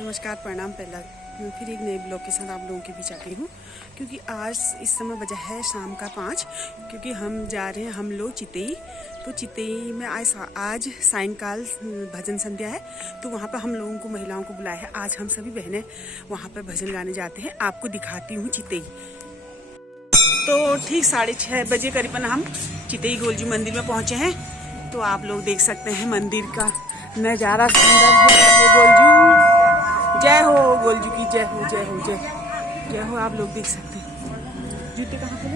नमस्कार, प्रणाम। पहला मैं फिर एक नए ब्लॉग के साथ आप लोगों के बीच आ गई हूँ, क्योंकि आज इस समय बजा है शाम का 5, क्योंकि हम जा रहे हैं हम लोग चितई। तो चितई में आज सायंकाल भजन संध्या है, तो वहाँ पर हम लोगों को महिलाओं को बुलाया है। आज हम सभी बहनें वहाँ पर भजन गाने जाते हैं। आपको दिखाती हूँ चितई। तो ठीक 6:30 बजे करीबन हम चितई गोलजू मंदिर में पहुँचे हैं। तो आप लोग देख सकते हैं मंदिर का नज़ारा सुंदर है। गोलजू जय हो, गोलजू की जय हो, जय हो, जय जय हो। आप लोग देख सकते हैं। जूते कहाँ पे?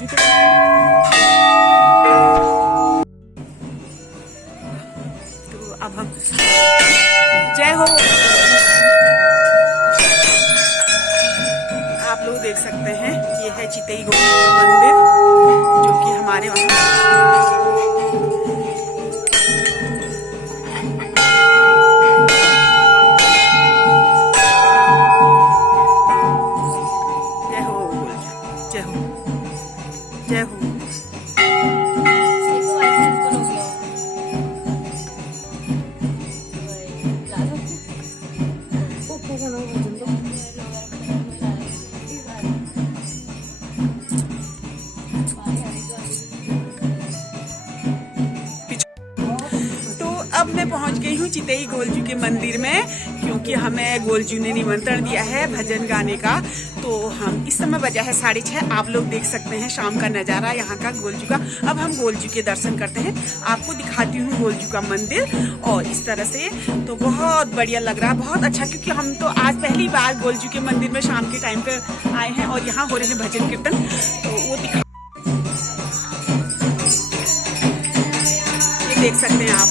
जूते तो अब हम जय हो। आप लोग देख सकते हैं ये है चितई गोलजू मंदिर, जो कि हमारे वहाँ जय हो, जय हो। अब मैं पहुंच गई हूँ चितई गोलजू के मंदिर में, क्योंकि हमें गोलजू ने निमंत्रण दिया है भजन गाने का। तो हम इस समय बजा है 6:30। आप लोग देख सकते हैं शाम का नज़ारा यहाँ का गोलजू का। अब हम गोलजू के दर्शन करते हैं। आपको दिखाती हूँ गोलजू का मंदिर। और इस तरह से तो बहुत बढ़िया लग रहा है, बहुत अच्छा, क्योंकि हम तो आज पहली बार गोलजू के मंदिर में शाम के टाइम पर आए हैं और यहाँ हो रहे हैं भजन कीर्तन। तो वो देख सकते हैं आप।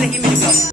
बने रहिए मेरे ब्लॉग।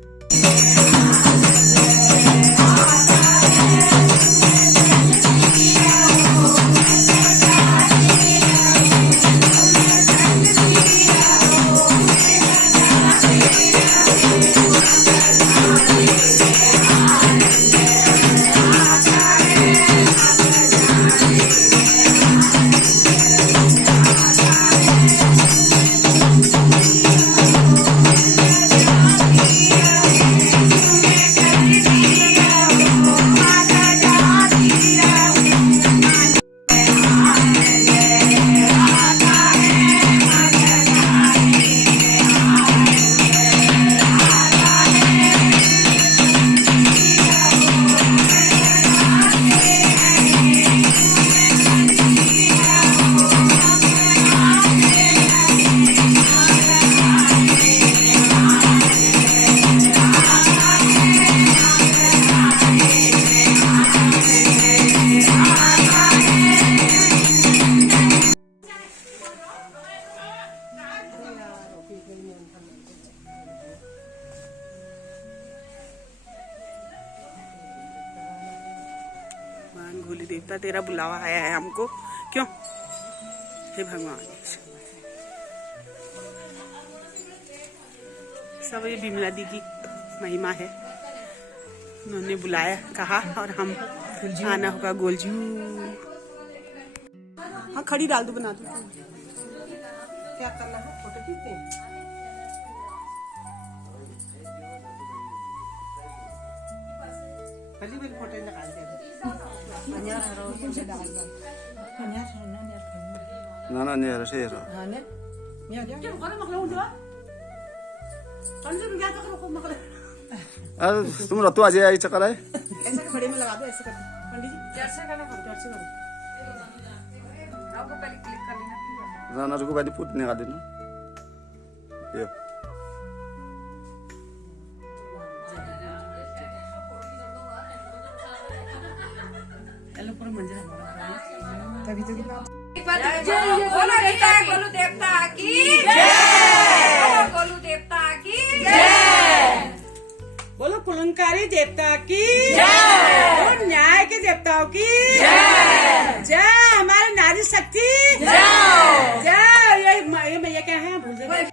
भगवान भोले देवता तेरा बुलावा आया है हमको, क्यों? हे भगवान, सब ये बिमला दी की महिमा है। उन्होंने बुलाया, कहा और हम आना होगा गोलजू। हाँ खड़ी डाल दो, बना दो। क्या करना है? फोटो खींचते हैं। फोटो निकालते हैं। Nana ni ara sera. तुम रत्तू आज आई चक्कर है। ऐसा खड़े में लगा दो, ऐसे कर दो पंडित जी। जैसे करना करो, जैसे करो। आपको पहले क्लिक कर लेना। Nana रुको पहले पुट निकाल देना। ये हेलो पूरा मंजर तभी तो कितना गोलू देवता की जय, गोलू देवता की जय, बोलो कुलंकारी देवता की जय, बोलो न्याय के देवताओं की जय, जय हमारे नारी शक्ति जय, जय। ये मैया क्या है? भूल गए।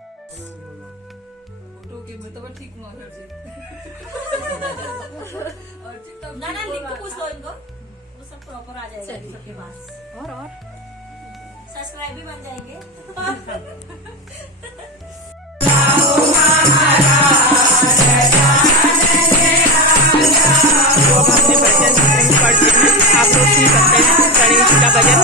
फोटो के मतलब ठीक मार से ना लिंक पूछ लो इनको, वो सब प्रॉपर आ जाएगा सबके पास। और सब्सक्राइब भी बन जाएंगे। अपने भजन पढ़ते हैं, आप लोग सुन सकते हैं गणेश का भजन।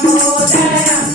Damodaram,